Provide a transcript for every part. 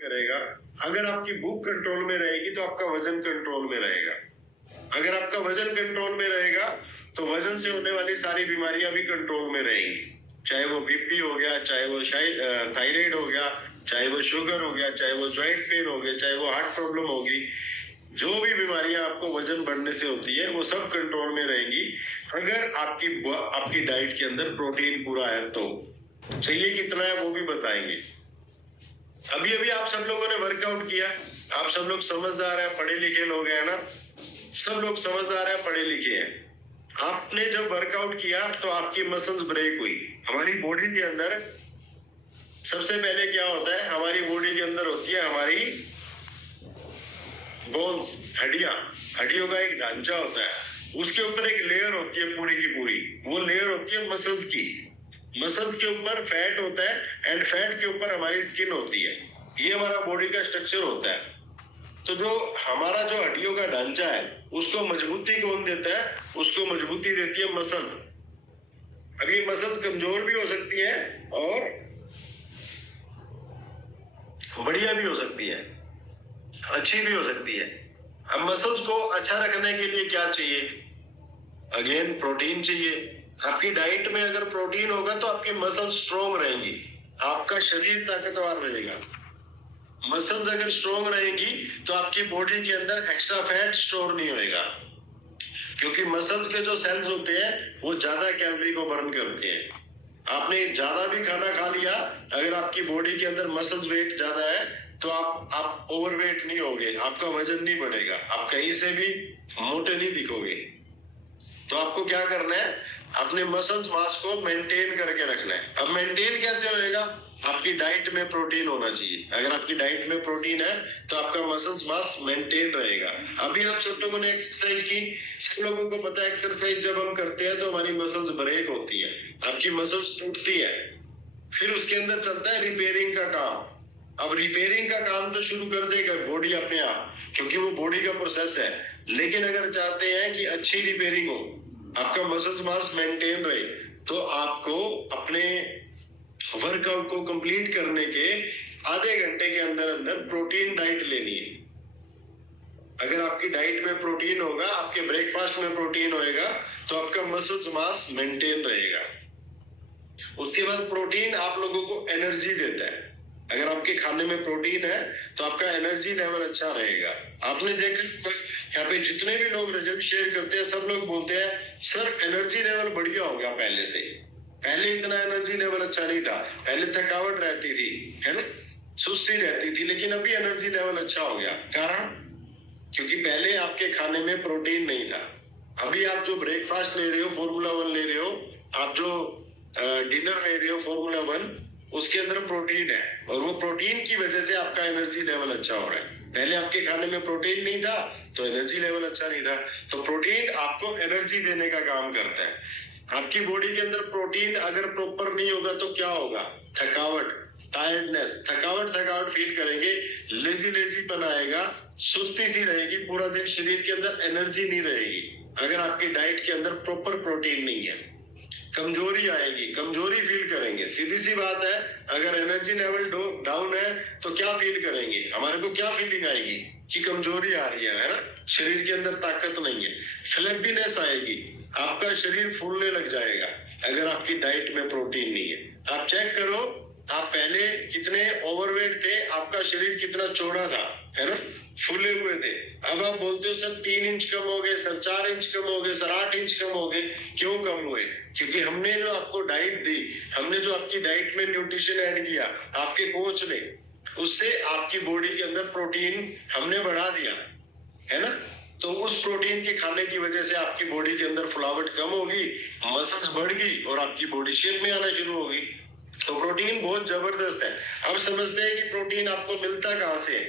करेगा। अगर आपकी भूख कंट्रोल में रहेगी तो आपका वजन कंट्रोल में रहेगा। अगर आपका वजन कंट्रोल में रहेगा तो वजन से होने वाली सारी बीमारियां भी कंट्रोल में रहेंगी, चाहे वो बीपी हो गया, चाहे वो थायराइड हो गया, चाहे वो शुगर हो गया, चाहे वो जॉइंट पेन हो गया, चाहे वो हार्ट प्रॉब्लम होगी। जो भी बीमारियां आपको वजन बढ़ने से होती है वो सब कंट्रोल में रहेंगी अगर आपकी डाइट के अंदर प्रोटीन पूरा है। तो चाहिए कितना है वो भी बताएंगे। अभी अभी आप सब लोगों ने वर्कआउट किया, आप सब लोग समझदार है, पढ़े लिखे लोग हैं ना, सब लोग समझदार है, पढ़े लिखे हैं। आपने जब वर्कआउट किया तो आपकी मसल्स ब्रेक हुई। हमारी बॉडी के अंदर सबसे पहले क्या होता है, हमारी बॉडी के अंदर होती है हमारी बोन्स, हड्डियों का एक ढांचा होता है, उसके ऊपर एक लेयर होती है पूरी की पूरी, वो लेयर होती है मसल्स की। मसल्स के ऊपर फैट होता है एंड फैट के ऊपर हमारी स्किन होती है। ये हमारा बॉडी का स्ट्रक्चर होता है। तो जो हमारा जो हड्डियों का ढांचा है उसको मजबूती कौन देता है? उसको मजबूती देती है मसल्स। अब ये मसल्स कमजोर भी हो सकती है और बढ़िया भी हो सकती है, अच्छी भी हो सकती है। अब मसल्स को अच्छा रखने के लिए क्या चाहिए? अगेन प्रोटीन चाहिए। आपकी डाइट में अगर प्रोटीन होगा तो आपकी मसल्स स्ट्रोंग रहेंगी, आपका शरीर ताकतवर रहेगा। मसल्स अगर स्ट्रोंग रहेंगी तो आपकी बॉडी के अंदर एक्स्ट्रा फैट स्टोर नहीं होएगा, क्योंकि मसल्स के जो सेल्स होते हैं वो ज्यादा कैलोरी को बर्न करते हैं। आपने ज्यादा भी खाना खा लिया, अगर आपकी बॉडी के अंदर मसल्स वेट ज्यादा है तो आप ओवरवेट नहीं होगे, आपका वजन नहीं बढ़ेगा, आप कहीं से भी मोटे नहीं दिखोगे। तो आपको क्या करना है, अपने मसल्स मास को मेंटेन करके रखना है। अब मेंटेन कैसे होएगा? आपकी डाइट में प्रोटीन होना चाहिए। अगर आपकी डाइट में प्रोटीन है तो आपका मसल्स मास मेंटेन रहेगा। अभी आप सब लोगों ने एक्सरसाइज की, सब लोगों को पता है एक्सरसाइज जब हम करते हैं तो हमारी मसल्स ब्रेक होती है, आपकी मसल्स टूटती है, फिर उसके अंदर चलता है रिपेयरिंग का काम। अब रिपेयरिंग का काम तो शुरू कर देगा बॉडी अपने आप, क्योंकि वो बॉडी का प्रोसेस है। लेकिन अगर चाहते हैं कि अच्छी रिपेयरिंग हो, आपका मसल्स मास मेंटेन रहे, तो आपको अपने वर्कआउट को कंप्लीट करने के आधे घंटे के अंदर अंदर प्रोटीन डाइट लेनी है। अगर आपकी डाइट में प्रोटीन होगा, आपके ब्रेकफास्ट में प्रोटीन होएगा, तो आपका मसल्स मास मेंटेन रहेगा। उसके बाद प्रोटीन आप लोगों को एनर्जी देता है। अगर आपके खाने में प्रोटीन है तो आपका एनर्जी लेवल अच्छा रहेगा। आपने देखा यहाँ पे जितने भी लोग रिजल्ट शेयर करते हैं, सब लोग बोलते हैं सर एनर्जी लेवल बढ़िया हो गया पहले से। पहले इतना एनर्जी लेवल अच्छा नहीं था, पहले थकावट रहती थी, है ना, सुस्ती रहती थी, लेकिन अभी एनर्जी लेवल अच्छा हो गया। कारण क्योंकि पहले आपके खाने में प्रोटीन नहीं था। अभी आप जो ब्रेकफास्ट ले रहे हो फॉर्मूला 1 ले रहे हो, आप जो डिनर ले रहे हो फॉर्मूला 1, उसके अंदर प्रोटीन है और वो प्रोटीन की वजह से आपका एनर्जी लेवल अच्छा हो रहा है। पहले आपके खाने में प्रोटीन नहीं था तो एनर्जी लेवल अच्छा नहीं था। तो प्रोटीन आपको एनर्जी देने का काम करता है। आपकी बॉडी के अंदर प्रोटीन अगर प्रॉपर नहीं होगा तो क्या होगा? थकावट, टायर्डनेस, थकावट फील करेंगे, लेजी पन आएगा, सुस्ती सी रहेगी, पूरा दिन शरीर के अंदर एनर्जी नहीं रहेगी। अगर आपकी डाइट के अंदर प्रॉपर प्रोटीन नहीं है, कमजोरी आएगी, कमजोरी फील करेंगे। सीधी सी बात है, अगर एनर्जी लेवल डाउन है तो क्या फील करेंगे? हमारे को क्या फीलिंग आएगी कि कमजोरी आ रही है ना, शरीर के अंदर ताकत नहीं है, फ्लैबीनेस आएगी, आपका शरीर फूलने लग जाएगा। अगर आपकी डाइट में प्रोटीन नहीं है, आप चेक करो आप पहले कितने ओवरवेट थे, आपका शरीर कितना चौड़ा था, है ना, फूले हुए थे। अब आप बोलते हो सर 3 इंच कम हो गए, सर 4 इंच कम हो गए, सर 8 इंच कम हो गए। क्यों कम हुए? क्योंकि हमने जो आपको डाइट दी, हमने जो आपकी डाइट में न्यूट्रिशन ऐड किया, आपके कोच ने, उससे आपकी बॉडी के अंदर प्रोटीन हमने बढ़ा दिया, है ना। तो उस प्रोटीन के खाने की वजह से आपकी बॉडी के अंदर फुलावट कम होगी, मसल्स बढ़ गई और आपकी बॉडी शेप में आना शुरू होगी। तो प्रोटीन बहुत जबरदस्त है। अब समझते हैं कि प्रोटीन आपको मिलता कहाँ से है?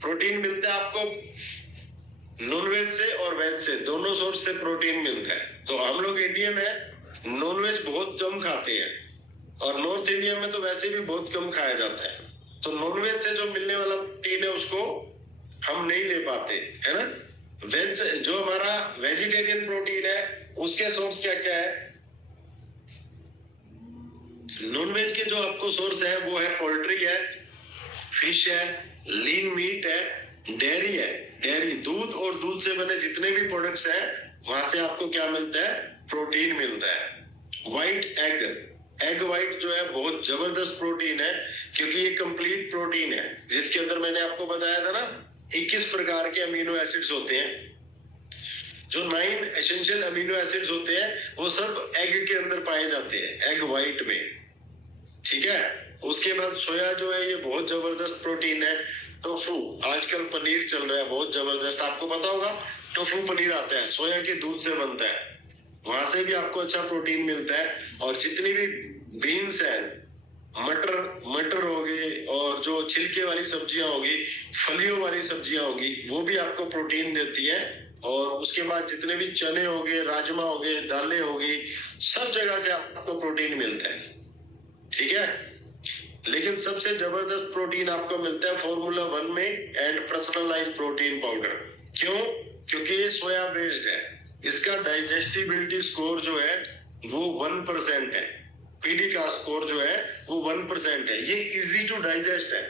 प्रोटीन मिलता है आपको नॉनवेज से और वेज से, दोनों सोर्स से प्रोटीन मिलता है। तो हम लोग इंडियन है, नॉनवेज बहुत कम खाते हैं और नॉर्थ इंडिया में तो वैसे भी बहुत कम खाया जाता है। तो नॉनवेज से जो मिलने वाला प्रोटीन है उसको हम नहीं ले पाते, है ना। वेज जो हमारा वेजिटेरियन प्रोटीन है उसके सोर्स क्या क्या है? नॉनवेज के जो आपको सोर्स है वो है पोल्ट्री है, फिश है, लीन मीट है, डेयरी है, डेयरी दूध और दूध से बने जितने भी प्रोडक्ट्स हैं वहां से आपको क्या मिलता है, प्रोटीन मिलता है। व्हाइट एग, एग व्हाइट जो है बहुत जबरदस्त प्रोटीन है, क्योंकि ये कंप्लीट प्रोटीन है जिसके अंदर मैंने आपको बताया था ना 21 प्रकार के अमीनो एसिड्स होते हैं। जो 9 एसेंशियल अमीनो एसिड्स होते हैं वो सब एग के अंदर पाए जाते हैं, एग व्हाइट में, ठीक है। उसके बाद सोया जो है ये बहुत जबरदस्त प्रोटीन है। टोफू, आजकल पनीर चल रहा है बहुत जबरदस्त, आपको पता होगा टोफू पनीर आता है, सोया के दूध से बनता है, वहां से भी आपको अच्छा प्रोटीन मिलता है। और जितनी भी बीन्स है, मटर मटर हो गए, और जो छिलके वाली सब्जियां होगी, फलियों वाली सब्जियां होगी, वो भी आपको प्रोटीन देती है। और उसके बाद जितने भी चने हो गए, राजमा हो गए, दालें हो गई, सब जगह से आपको प्रोटीन मिलता है, ठीक है। लेकिन सबसे जबरदस्त प्रोटीन आपको मिलता है फॉर्मूला 1 में एंड पर्सनलाइज्ड प्रोटीन पाउडर। क्यों? क्योंकि ये सोया बेस्ड है, इसका डाइजेस्टिबिलिटी स्कोर जो है वो 1% है, पीडी का स्कोर जो है वो 1% है, ये इजी टू डाइजेस्ट है।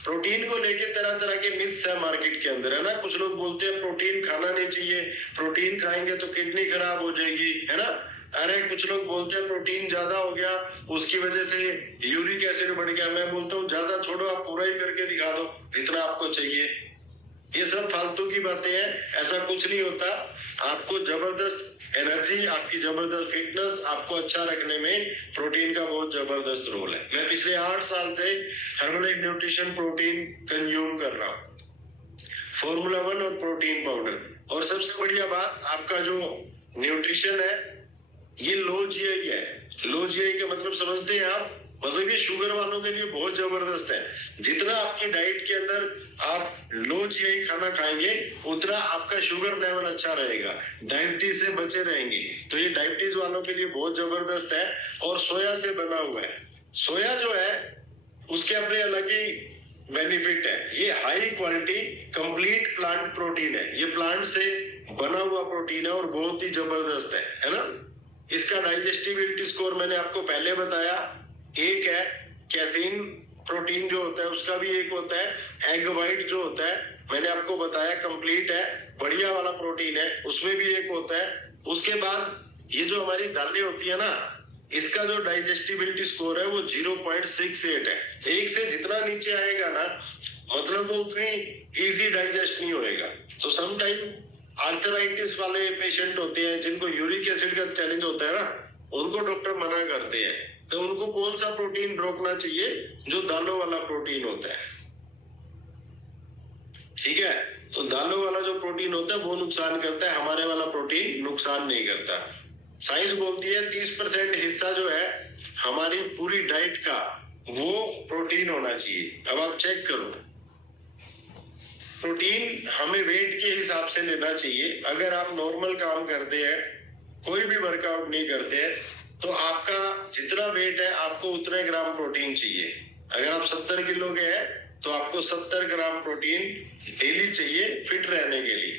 प्रोटीन को लेके तरह तरह के मिथ्स है मार्केट के अंदर, है ना। कुछ लोग बोलते हैं प्रोटीन खाना नहीं चाहिए, प्रोटीन खाएंगे तो किडनी खराब हो जाएगी, है ना। अरे कुछ लोग बोलते हैं प्रोटीन ज्यादा हो गया उसकी वजह से यूरिक एसिड बढ़ गया। मैं बोलता हूँ ज्यादा छोड़ो, आप पूरा ही करके दिखा दो जितना आपको चाहिए। ये सब फालतू की बातें हैं, ऐसा कुछ नहीं होता। आपको जबरदस्त एनर्जी, आपकी जबरदस्त फिटनेस, आपको अच्छा रखने में प्रोटीन का बहुत जबरदस्त रोल है। मैं पिछले 8 साल से हर्बल न्यूट्रिशन प्रोटीन कंज्यूम कर रहा हूँ, फॉर्मूला 1 और प्रोटीन पाउडर। और सबसे बढ़िया बात, आपका जो न्यूट्रिशन है ये लो जीआई है। लो जीआई का मतलब समझते हैं आप? मतलब ये शुगर वालों के लिए बहुत जबरदस्त है। जितना आपकी डाइट के अंदर आप लो जीआई खाना खाएंगे उतना आपका शुगर लेवल अच्छा रहेगा, डायबिटीज से बचे रहेंगे। तो ये डायबिटीज वालों के लिए बहुत जबरदस्त है और सोया से बना हुआ है। सोया जो है उसके अपने अलग ही बेनिफिट है। ये high quality complete plant protein है, ये प्लांट से बना हुआ प्रोटीन है और बहुत ही जबरदस्त है ना। इसका डाइजेस्टिबिलिटी स्कोर मैंने आपको पहले बताया, एक है। कैसीन प्रोटीन जो होता है उसका भी एक होता है। एग व्हाइट जो होता है मैंने आपको बताया कंप्लीट है, बढ़िया वाला प्रोटीन है, उसमें भी एक होता है। उसके बाद ये जो हमारी दालें होती है ना, इसका जो डाइजेस्टिबिलिटी स्कोर है वो 0.68 है। एक से जितना नीचे आएगा ना, मतलब वो उतनी इजी डाइजेस्ट नहीं होएगा। तो समटाइम आर्थराइटिस वाले पेशेंट होते हैं जिनको यूरिक एसिड का चैलेंज होता है ना, उनको डॉक्टर मना करते हैं। तो उनको कौन सा प्रोटीन रोकना चाहिए? जो दालों वाला प्रोटीन होता है, ठीक है। तो दालों वाला जो प्रोटीन होता है वो नुकसान करता है, हमारे वाला प्रोटीन नुकसान नहीं करता। साइंस बोलती है 30% हिस्सा जो है हमारी पूरी डाइट का वो प्रोटीन होना चाहिए। अब आप चेक करो, प्रोटीन हमें वेट के हिसाब से लेना चाहिए। अगर आप नॉर्मल काम करते हैं, कोई भी वर्कआउट नहीं करते हैं, तो आपका जितना वेट है आपको उतने ग्राम प्रोटीन चाहिए। अगर आप 70 किलो के हैं तो आपको 70 ग्राम प्रोटीन डेली चाहिए फिट रहने के लिए,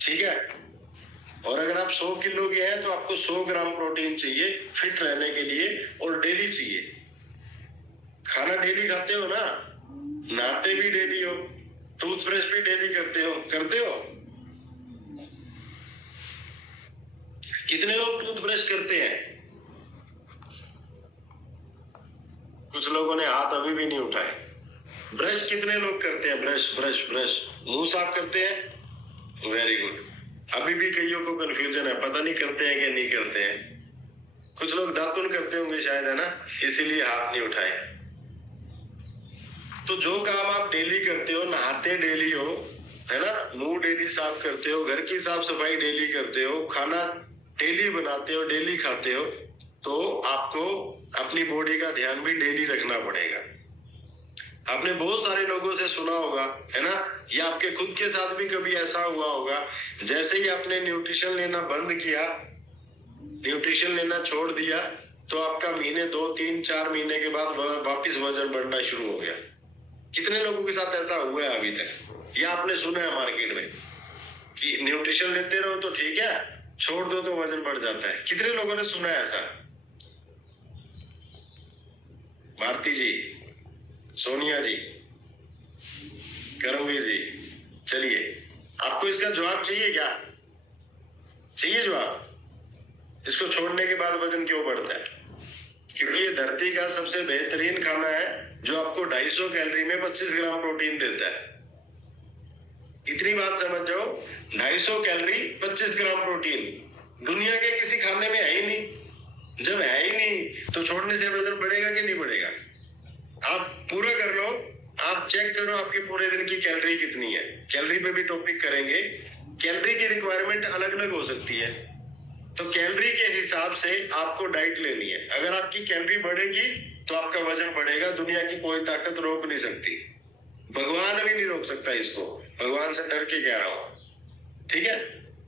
ठीक है। और अगर आप 100 किलो के हैं तो आपको 100 ग्राम प्रोटीन चाहिए फिट रहने के लिए, और डेली चाहिए। खाना डेली खाते हो ना, नहाते भी डेली हो, टूथब्रश भी डेली करते हो? कितने लोग टूथब्रश करते हैं? कुछ लोगों ने हाथ अभी भी नहीं उठाए। ब्रश कितने लोग करते हैं? ब्रश ब्रश ब्रश, मुंह साफ करते हैं? Very good. अभी भी कईयों को कंफ्यूजन है, पता नहीं करते हैं कि नहीं करते हैं। कुछ लोग दातुन करते होंगे शायद, है ना, इसीलिए हाथ नहीं उठाए। तो जो काम आप डेली करते हो, नहाते डेली हो, है ना, मुंह डेली साफ करते हो, घर की साफ सफाई डेली करते हो, खाना डेली बनाते हो, डेली खाते हो, तो आपको अपनी बॉडी का ध्यान भी डेली रखना पड़ेगा। आपने बहुत सारे लोगों से सुना होगा, है ना, या आपके खुद के साथ भी कभी ऐसा हुआ होगा, जैसे ही आपने न्यूट्रिशन लेना बंद किया, न्यूट्रिशन लेना छोड़ दिया, तो आपका महीने 2, 3, 4 महीने के बाद वापिस वजन बढ़ना शुरू हो गया। कितने लोगों के साथ ऐसा हुआ है अभी तक? या आपने सुना है मार्केट में कि न्यूट्रिशन लेते रहो तो ठीक है, छोड़ दो तो वजन बढ़ जाता है? कितने लोगों ने सुना है ऐसा? भारती जी, सोनिया जी, करमवीर जी, चलिए आपको इसका जवाब चाहिए क्या? चाहिए जवाब? इसको छोड़ने के बाद वजन क्यों बढ़ता है? क्योंकि ये धरती का सबसे बेहतरीन खाना है जो आपको 250 कैलोरी में 25 ग्राम प्रोटीन देता है। इतनी बात समझ जाओ, 250 कैलोरी 25 ग्राम प्रोटीन दुनिया के किसी खाने में है ही नहीं। जब है ही नहीं तो छोड़ने से वजन बढ़ेगा कि नहीं बढ़ेगा? आप पूरा कर लो, आप चेक करो आपके पूरे दिन की कैलोरी कितनी है। कैलोरी पे भी टॉपिक करेंगे। कैलोरी की रिक्वायरमेंट अलग अलग हो सकती है, तो कैलोरी के हिसाब से आपको डाइट लेनी है। अगर आपकी कैलोरी बढ़ेगी तो आपका वजन बढ़ेगा। दुनिया की कोई ताकत रोक नहीं सकती, भगवान भी नहीं रोक सकता इसको। भगवान से डर के कह रहा हूं, ठीक है?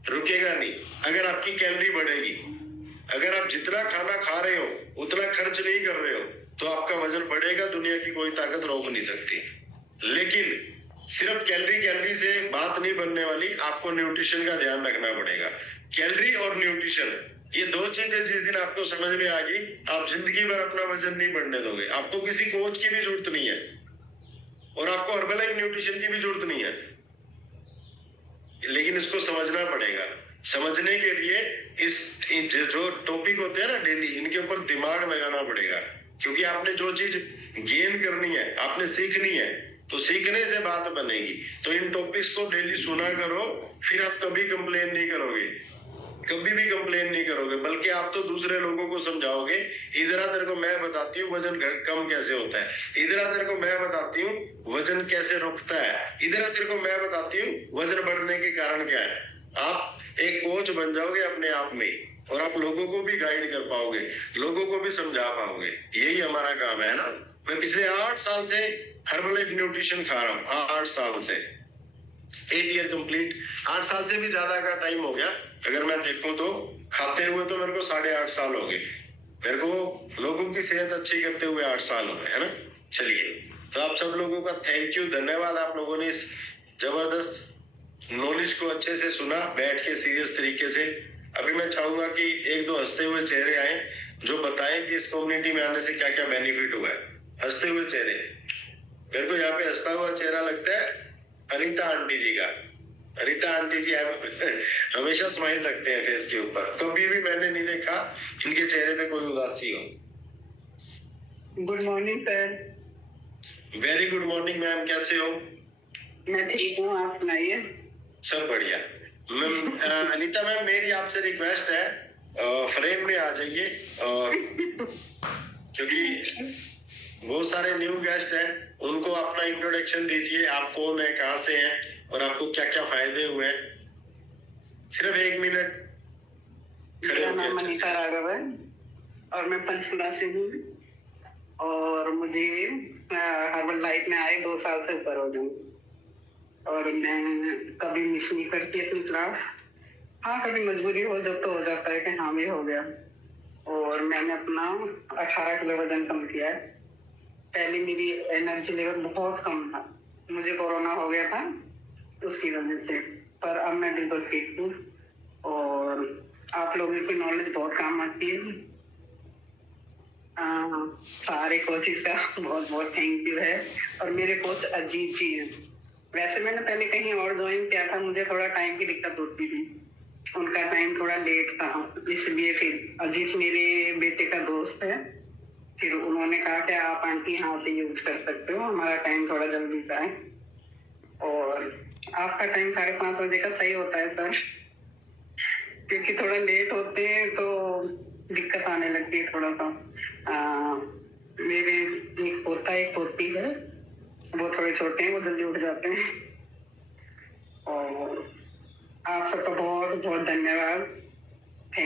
रुकेगा नहीं। अगर आपकी कैलोरी बढ़ेगी, अगर आप जितना खाना खा रहे हो उतना खर्च नहीं कर रहे हो तो आपका वजन बढ़ेगा। दुनिया की कोई ताकत रोक नहीं सकती। लेकिन सिर्फ कैलोरी से बात नहीं बनने वाली, आपको न्यूट्रिशन का ध्यान रखना पड़ेगा। कैलोरी और न्यूट्रिशन, ये दो चीजें जिस दिन आपको समझ में आ गई, आप जिंदगी भर अपना वजन नहीं बढ़ने दोगे। आपको किसी कोच की भी जरूरत नहीं है और आपको हर्बलाइफ न्यूट्रिशन की भी जरूरत नहीं है, लेकिन इसको समझना पड़ेगा। समझने के लिए इस जो टॉपिक होते हैं ना डेली, इनके ऊपर दिमाग लगाना पड़ेगा। क्योंकि आपने जो चीज गेन करनी है, आपने सीखनी है, तो सीखने से बात बनेगी। तो इन टॉपिक्स को डेली सुना करो, फिर आप कभी कंप्लेन नहीं करोगे, कभी भी कंप्लेन नहीं करोगे, बल्कि आप तो दूसरे लोगों को समझाओगे। इधर तेरे को मैं बताती हूँ वजन कम कैसे होता है, इधर तेरे को मैं बताती हूँ वजन कैसे रुकता है, इधर तेरे को मैं बताती हूँ वजन बढ़ने के कारण क्या है। आप एक कोच बन जाओगे अपने आप में, और आप लोगों को भी गाइड कर पाओगे, लोगों को भी समझा पाओगे। यही हमारा काम है ना। मैं पिछले 8 साल से हर्बलाइफ न्यूट्रिशन खा रहा हूँ, 8 साल से, 8 ईयर कंप्लीट। 8 साल से भी ज्यादा का टाइम हो गया अगर मैं देखूं तो। खाते हुए तो मेरे को 8.5 साल हो गए, मेरे को लोगों की सेहत अच्छी करते हुए 8 साल हो गए, है ना। चलिए, तो आप सब लोगों का थैंक यू, धन्यवाद। आप लोगों ने इस जबरदस्त नॉलेज को अच्छे से सुना, बैठ के सीरियस तरीके से। अभी मैं चाहूंगा कि 1-2 हंसते हुए चेहरे आए जो बताएं कि इस कम्युनिटी में आने से क्या क्या बेनिफिट हुआ है। हंसते हुए चेहरे, मेरे को यहाँ पे हंसता हुआ चेहरा लगता है अनीता आंटी जी का। अनीता आंटी जी हमेशा स्माइल रखते हैं फेस के ऊपर, कभी भी मैंने नहीं देखा इनके चेहरे पे कोई उदासी हो। Good morning sir. Very good morning ma'am, कैसे हो? मैं ठीक हूँ, आप सुनाइए। सब बढ़िया मैम। अनीता मैम, मेरी आपसे रिक्वेस्ट है, फ्रेम में आ जाइए, क्योंकि बहुत सारे न्यू गेस्ट हैं, उनको अपना इंट्रोडक्शन दीजिए। आप कौन है, कहाँ से हैं और आपको क्या क्या फायदे हुए हैं। सिर्फ 1 मिनट खड़े मेरा नाम होकर। अनीता राघव है और मैं पंचकुला से हूँ, और मुझे हर्बल लाइफ में आए 2 साल से ऊपर हो गए, और मैं कभी मिस नहीं करती अपनी क्लास। हाँ, कभी मजबूरी हो जब तो हो जाता है कि हाँ भी हो गया। और मैंने अपना 18 किलो वजन कम किया है। पहले मेरी एनर्जी लेवल बहुत कम था, मुझे कोरोना हो गया था उसकी वजह से, पर अब मैं बिल्कुल फिट हूँ। और आप लोगों की नॉलेज बहुत काम आती है। सारे कोचेस का बहुत बहुत थैंक यू है। और मेरे कोच अजीत जी हैं। वैसे मैंने पहले कहीं और ज्वाइन किया था, मुझे थोड़ा टाइम की दिक्कत होती थी, उनका टाइम थोड़ा लेट था, इसलिए फिर अजीत मेरे बेटे का दोस्त है, फिर उन्होंने कहा कि आप आंटी यहाँ पे यूज कर सकते हो, हमारा टाइम थोड़ा जल्दी का है। और आपका टाइम 5:30 बजे का सही होता है सर, क्योंकि थोड़ा लेट होते हैं तो दिक्कत आने लगती है थोड़ा सा। मेरे एक पोता एक पोती है, वो थोड़े छोटे हैं, वो जल्दी उठ जाते हैं। और आप सबका बहुत बहुत धन्यवाद।